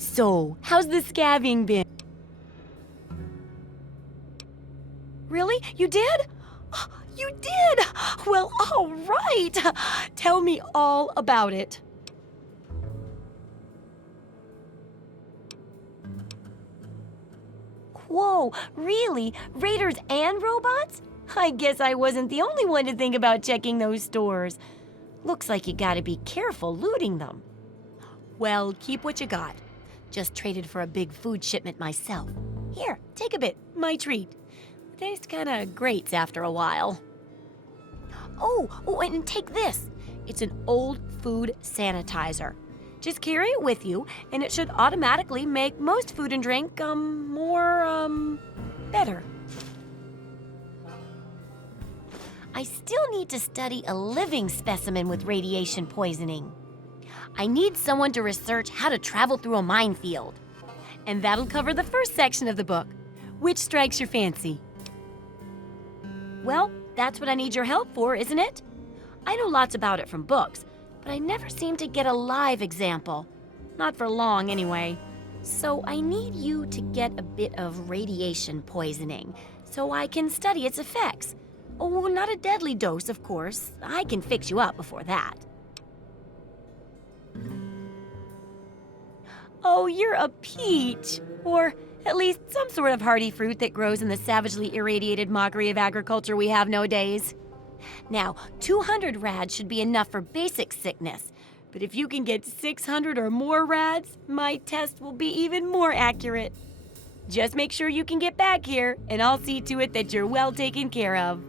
So, how's the scabbing been? Really? You did? You did! Well, all right. Tell me all about it. Whoa, really? Raiders and robots? I guess I wasn't the only one to think about checking those stores. Looks like you gotta be careful looting them. Well, keep what you got. Just traded for a big food shipment myself. Here, take a bit, my treat. Tastes kinda grates after a while. Oh, and take this. It's an old food sanitizer. Just carry it with you, and it should automatically make most food and drink, better. I still need to study a living specimen with radiation poisoning. I need someone to research how to travel through a minefield. And that'll cover the first section of the book. Which strikes your fancy? Well, that's what I need your help for, isn't it? I know lots about it from books, but I never seem to get a live example. Not for long, anyway. So I need you to get a bit of radiation poisoning so I can study its effects. Oh, not a deadly dose, of course. I can fix you up before that. Oh, you're a peach. Or at least some sort of hardy fruit that grows in the savagely irradiated mockery of agriculture we have nowadays. Now, 200 rads should be enough for basic sickness. But if you can get 600 or more rads, my test will be even more accurate. Just make sure you can get back here, and I'll see to it that you're well taken care of.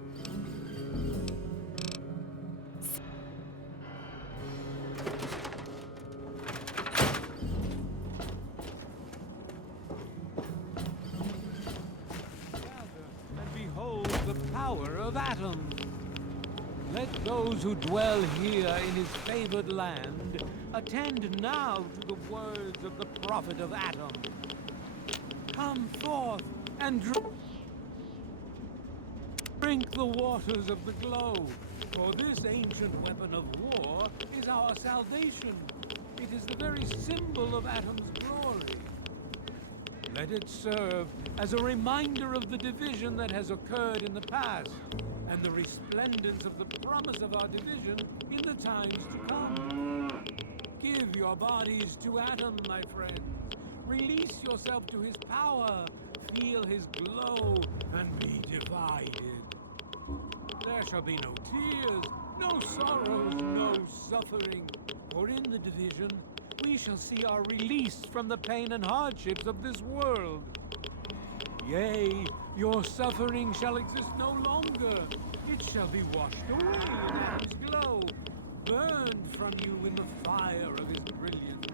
And behold the power of Atom. Let those who dwell here in his favored land attend now to the words of the prophet of Atom. Come forth and drink the waters of the glow, for this ancient weapon of war is our salvation. It is the very symbol of Atom's glory. Let it serve as a reminder of the division that has occurred in the past, and the resplendence of the promise of our division in the times to come. Give your bodies to Atom, my friends. Release yourself to his power. Feel his glow and be divided. There shall be no tears, no sorrows, no suffering. For in the division, we shall see our release from the pain and hardships of this world. Yea, your suffering shall exist no longer. It shall be washed away in Atom's glow, burned from you in the fire of his brilliance.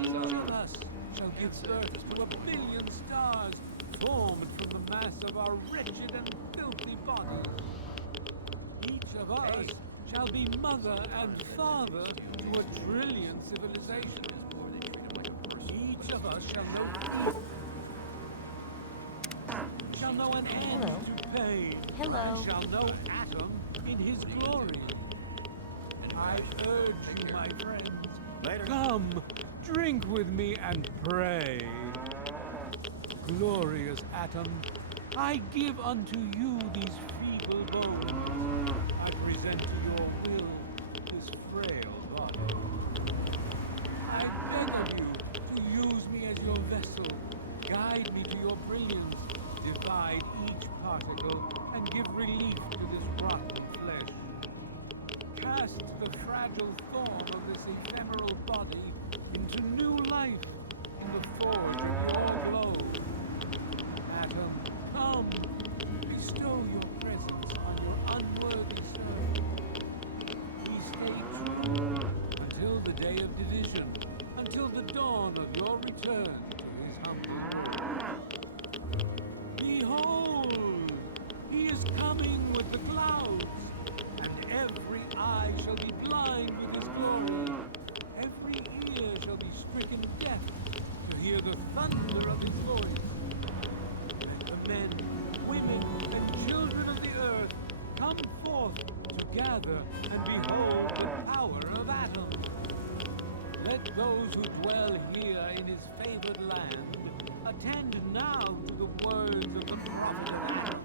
Each of us shall give birth to a billion stars, formed from the mass of our wretched and filthy bodies. Each of us shall be mother and father to a trillion civilizations. Each of us shall know an end to pain. And shall know Atom in his glory. I urge you, my friends, come, drink with me and pray. Glorious Atom, I give unto you these feeble bones. I present to your will this frail body. I beg of you to use me as your vessel. Guide me to your brilliance. Divide each particle and give relief to this rotten flesh. Cast the fragile form of this ephemeral body into new life in the forge of your glow. Atom, come, bestow your presence on your unworthy servant. We stay true until the day of division, until the dawn of your return to his humble home. Behold, he is coming with the clouds, and every eye shall be blind with his glory. Every ear shall be stricken deaf to hear the thunder of his voice. Let the men, women, and children of the earth come forth to gather and behold the power of Atom. Let those who dwell here in his favored land, attend now to the words of the prophet of Adam.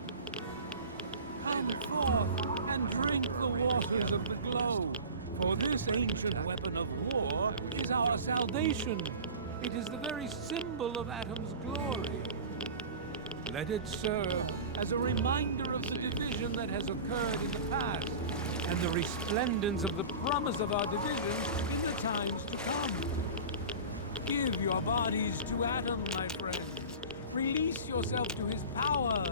Come forth and drink the waters of the globe, for this ancient weapon of war is our salvation. It is the very symbol of Adam's glory. Let it serve as a reminder of the division that has occurred in the past, and the resplendence of the promise of our division in the times to come. Give your bodies to Adam, my friends. Release yourself to his power.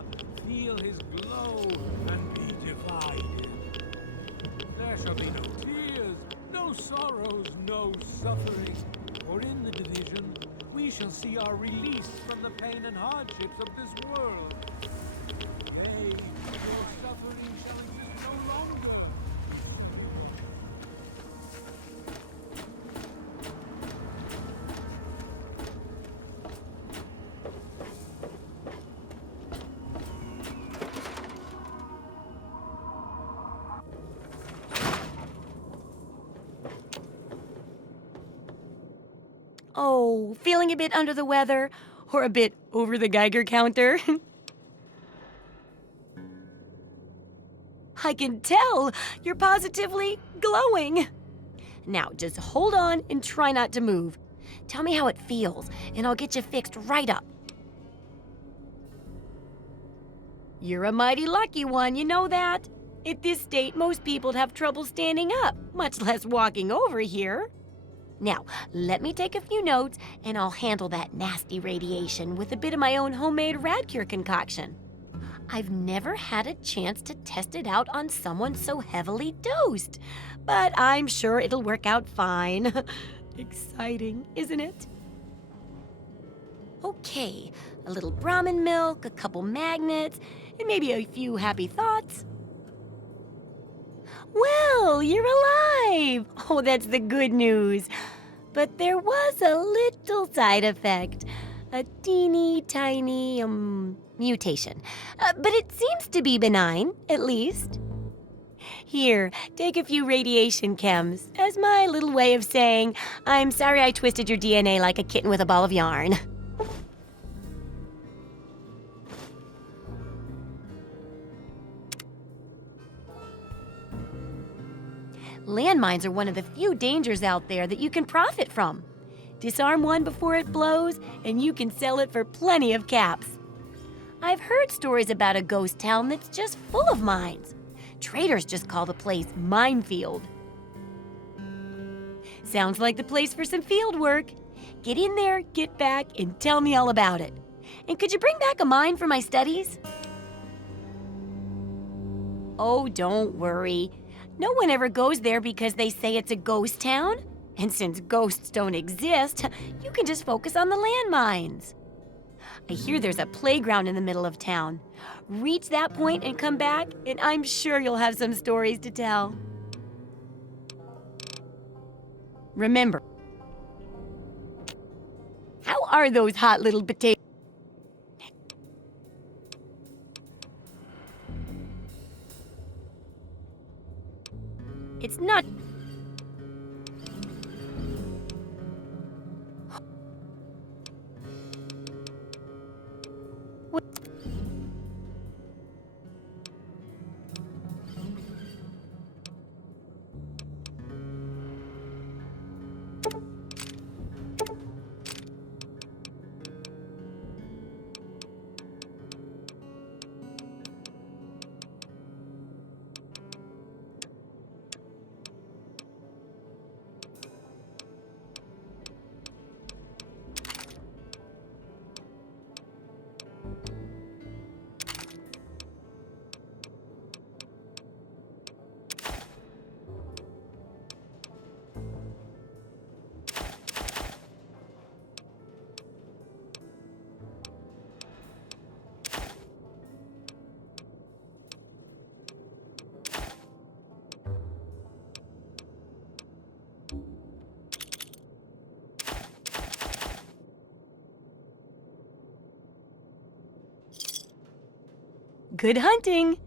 Feel his glow and be divided. There shall be no tears, no sorrows, no suffering. For in the division, we shall see our release from the pain and hardships of this world. Hey, your suffering shall exist no longer. Oh, feeling a bit under the weather or a bit over the Geiger counter? I can tell you're positively glowing. Now, just hold on and try not to move. Tell me how it feels, and I'll get you fixed right up. You're a mighty lucky one, you know that? At this state, most people'd have trouble standing up, much less walking over here. Now, let me take a few notes, and I'll handle that nasty radiation with a bit of my own homemade Radcure concoction. I've never had a chance to test it out on someone so heavily dosed, but I'm sure it'll work out fine. Exciting, isn't it? Okay, a little Brahmin milk, a couple magnets, and maybe a few happy thoughts. Well, you're alive! Oh, that's the good news. But there was a little side effect. A teeny tiny, mutation. But it seems to be benign, at least. Here, take a few radiation chems as my little way of saying, I'm sorry I twisted your DNA like a kitten with a ball of yarn. Landmines are one of the few dangers out there that you can profit from. Disarm one before it blows, and you can sell it for plenty of caps. I've heard stories about a ghost town that's just full of mines. Traders just call the place Minefield. Sounds like the place for some field work. Get in there, get back, and tell me all about it. And could you bring back a mine for my studies? Oh, don't worry. No one ever goes there because they say it's a ghost town. And since ghosts don't exist, you can just focus on the landmines. I hear there's a playground in the middle of town. Reach that point and come back, and I'm sure you'll have some stories to tell. Remember, how are those hot little potatoes? It's not... Good hunting!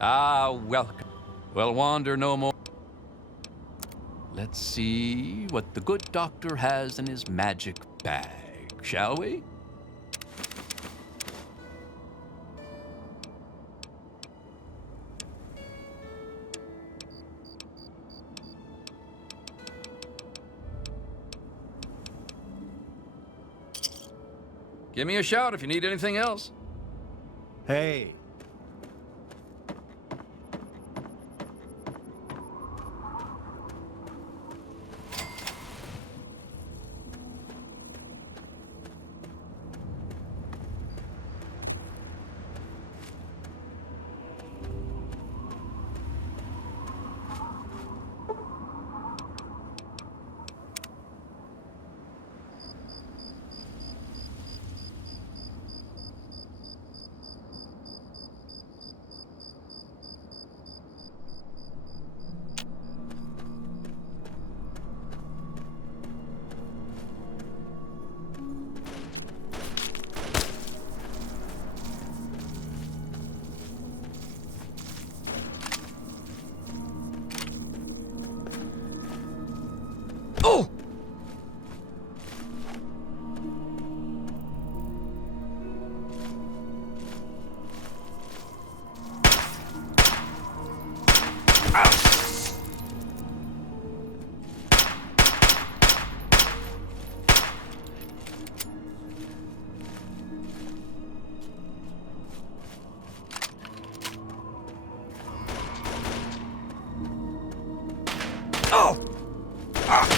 Ah, welcome. We'll wander no more. Let's see what the good doctor has in his magic bag, shall we? Give me a shout if you need anything else. Hey, Oh! Oh! Ah!